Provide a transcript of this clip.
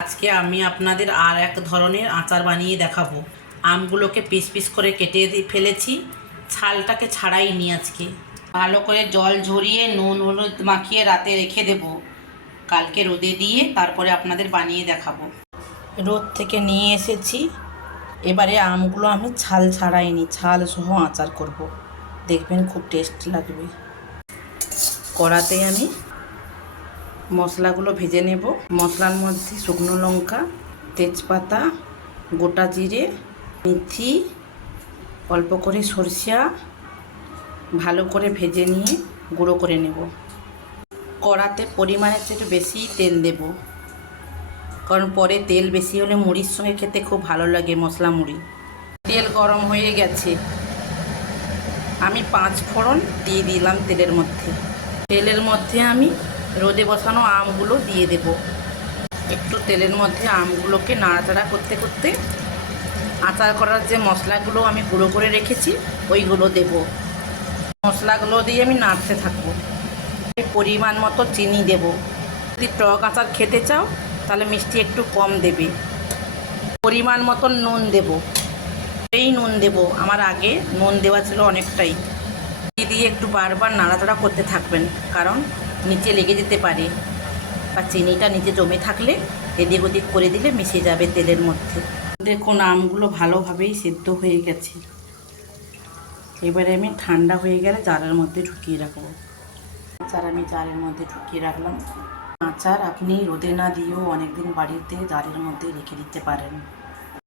আজকে আমি আপনাদের আর এক ধরনের আচার বানিয়ে দেখাবো। আমগুলোকে পিস পিস করে কেটে ফেলেছি। ছালটাকে ছাড়াই নি আজকে। ভালো করে জল ঝরিয়ে নুন হলুদ মাখিয়ে রাতে রেখে দেব। কালকে রোদে দিয়ে তারপরে আপনাদের বানিয়ে দেখাবো। রোদ থেকে নিয়ে এসেছি। এবারে আমগুলো আমি ছাল ছাড়াইনি, ছাল সহ আচার করব। দেখবেন খুব টেস্ট লাগবে। কড়াতে আমি মশলাগুলো ভেজে নেব। মশলার মধ্যে শুকনো লঙ্কা, তেজপাতা, গোটা জিরে, মেথি, অল্প করে সরষা, ভালো করে ভেজে নিয়ে গুঁড়ো করে নেব। কড়াতে পরিমাণের চেয়ে একটু বেশি তেল দেব। কারণ পরে তেল বেশি হলে মুড়ির সঙ্গে খেতে খুব ভালো লাগে মশলা মুড়ি। তেল গরম হয়ে গেছে। আমি পাঁচ ফোড়ন দিয়ে দিলাম তেলের মধ্যে। তেলের মধ্যে আমি রোদে বসানো আমগুলো দিয়ে দেব। একটু তেলের মধ্যে আমগুলোকে নাড়াচাড়া করতে করতে আচার করার যে মশলাগুলো আমি গুঁড়ো করে রেখেছি, ওইগুলো দেব। মশলাগুলো দিয়ে আমি নাড়তে থাকব। পরিমাণ মতো চিনি দেব। যদি টক আচার খেতে চাও, তাহলে মিষ্টি একটু কম দেবে। পরিমাণ মতন নুন দেব। এই নুন দেব। আমার আগে নুন দেওয়া ছিল অনেকটাই। দিয়ে একটু বারবার নাড়াচাড়া করতে থাকবেন, কারণ নিচে লেগে যেতে পারে বা চিনিটা নিচে জমে থাকলে এদিক ওদিক করে দিলে মিশে যাবে তেলের মধ্যে। দেখুন, আমগুলো ভালোভাবেই সেদ্ধ হয়ে গেছে। এবারে আমি ঠান্ডা হয়ে গেলে জারের মধ্যে ঢুকিয়ে রাখব। আচার আমি জারের মধ্যে ঢুকিয়ে রাখলাম। আচার আপনি রোদে না দিয়েও অনেকদিন বাড়িতে জারের মধ্যে রেখে দিতে পারেন।